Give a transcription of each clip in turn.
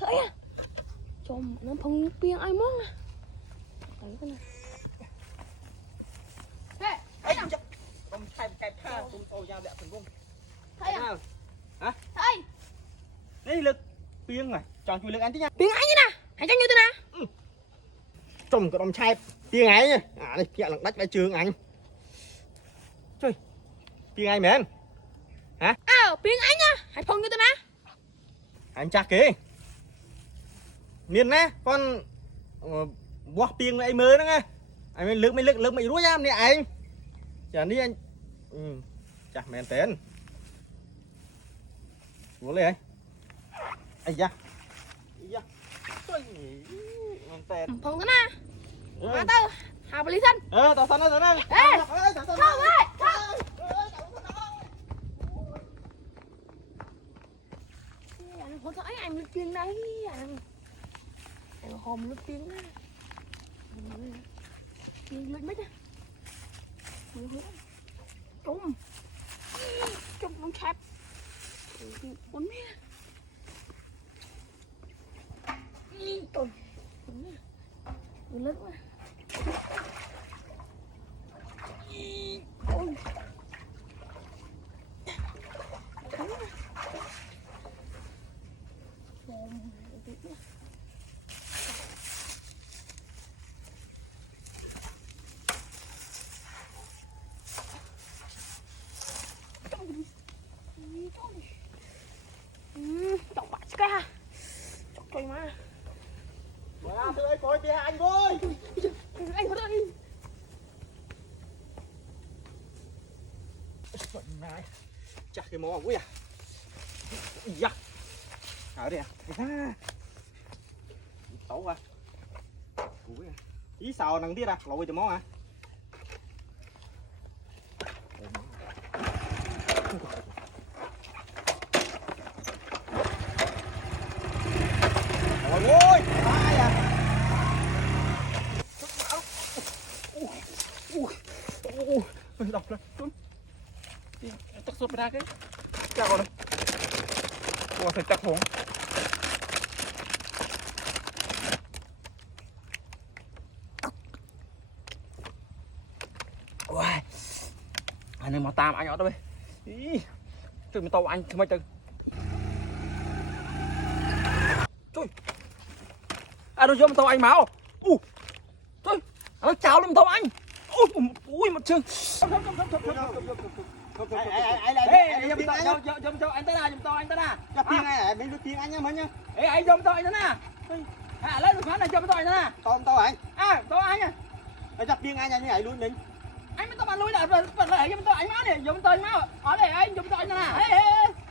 thấy à chôm nó phong piên ai muốn à thấy cái này thấy không không thay cái pha không tàu giao đẹp thành công thấy à hả thấy đây lực piên này chọn chui lực anh chứ nha piên ai như nè hãy cho như thế nào trồng cái đồng chai piên ấy nha đây kia là đất đại trường anh chơi piên ai mến hả piên ai nha hãy phong như thế nào anh chắc kì miền nè con bó piên ấy mới đó nghe anh mới lực mấy đuôi nhám nè anh chả đi anh chả mền tên vô lên anh da mền tên phong thế nào mà tao hào lý thân tao thân nó nè không ơi không thấy anh lực piên đấy anh hòm lực piên đấy lên mấy á trông nó chẹp con mẹ tôi lớn quá ôi chọc bạn ca chọc trời mà thưa ơi coi kìa anh ơi anh có đây này chắc cái mỏ quá à dạ ở đây à tẩu à ui à ý sao nằng tiết à lội cho món à ôi ôi ai à đọc lên tắt sốt ra cái chào rồi ủa phải tắt hồn ui anh em mà tam anh ở đâu ý từ mình tàu anh thì mấy từ trời à đâu vô tàu anh máu trời nó chào lên tàu anh ui một chương dùm cho anh tới nè, dùm cho anh tới nè. Cho tiếng này, bên tiếng anh nhá mấy nhá. Ê anh dùm cho anh tới nè. Lấy được khoản này dùm cho anh tới nè. Tao anh. Tao anh à. Ê chặt tiếng anh như vậy luôn mình. Anh mới tao bạn lui lại rồi lại dùm cho anh máu nè, dùm cho anh máu. Ở đây anh dùm cho anh nè.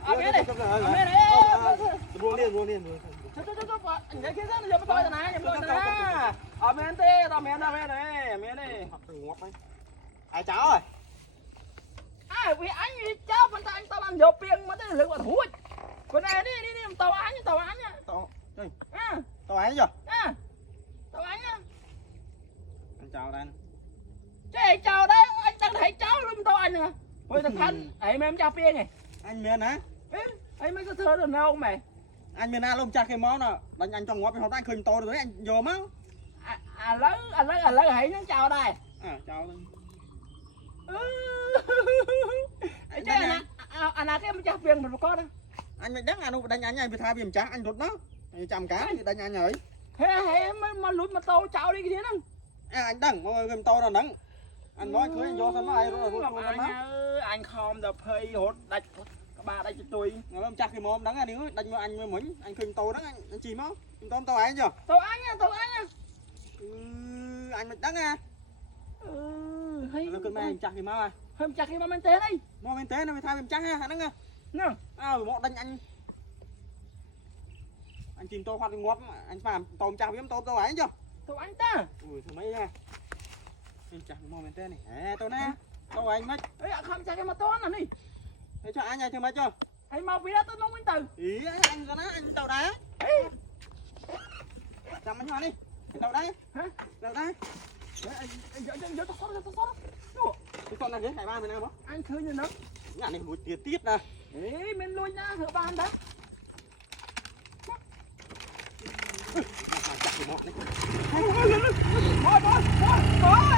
Ở bên này. Ở bên này. Buông liền. Anh kia ra dùm cho anh nè, dùm cho anh nè. Ở bên tê, tao mẹ này, mẹ này. Ai cháu ơi. Vì anh cháu phần anh tao ăn dầu piên mà tới lực mà thua. Bên này đi tao anh nha. Tao anh chưa? Tao anh nha. Anh chào đây. Chứ chào đấy, anh đang thấy cháu luôn tao anh nè. Ôi thằng Thanh, ấy mấy em chào piên này. Anh miền hả? Ấy mấy cái thơ được đâu mày. Anh miền nào luôn chặt cái món nào, đánh anh trong ngõ bên hôm anh khơi to rồi anh vô máu. Lấy hãy nó chào đây. Chào đây. Anh cái em chắc viên mình có đó. Anh mày đắng anh đánh anh bị tha vì chắc anh đột nó. Anh chầm cá thì đánh anh rồi. Thế mà lút mà to chào đi cái thế đó. Anh đắng mà game to rồi đắng. Anh nói cưới anh vô sao nó ai rồi anh không đập hơi hột đánh ba đây cho tôi. Nó làm chắc cái mồm đắng anh đánh anh mới mỉnh, anh khinh to đắng anh chìm máu. Tao anh chưa? Tao anh nha. Anh mày đắng à. Nó cơn mày chặt thì mau à. Hôm chặt thì mau men té đi. Mau men té nó mới thay em chặt ha, hả nè. Nè. Một đánh anh. Anh chìm to khoan ngót anh phàm tôm chặt với tôm ấy chưa? Tao anh ta. Ui thằng mấy nha. Em chặt mau men té này. Tao nè. Tao anh mất. Không chặt cái mà to nè đi. Để cho anh nha chưa mấy chưa? Anh mau biết tao nông từ. Ý anh có anh tàu đá. Chăm anh hoa đi. Tàu đá. Hả? Tàu đá. Giờ tao xót. Cái con này đến 23 bên nào không? Anh khơi như nó. Nhà này mùi tiết nè. Ê, mình lui nha, hửa bàn đó. một đi. Thôi, thôi, thôi, thôi, thôi.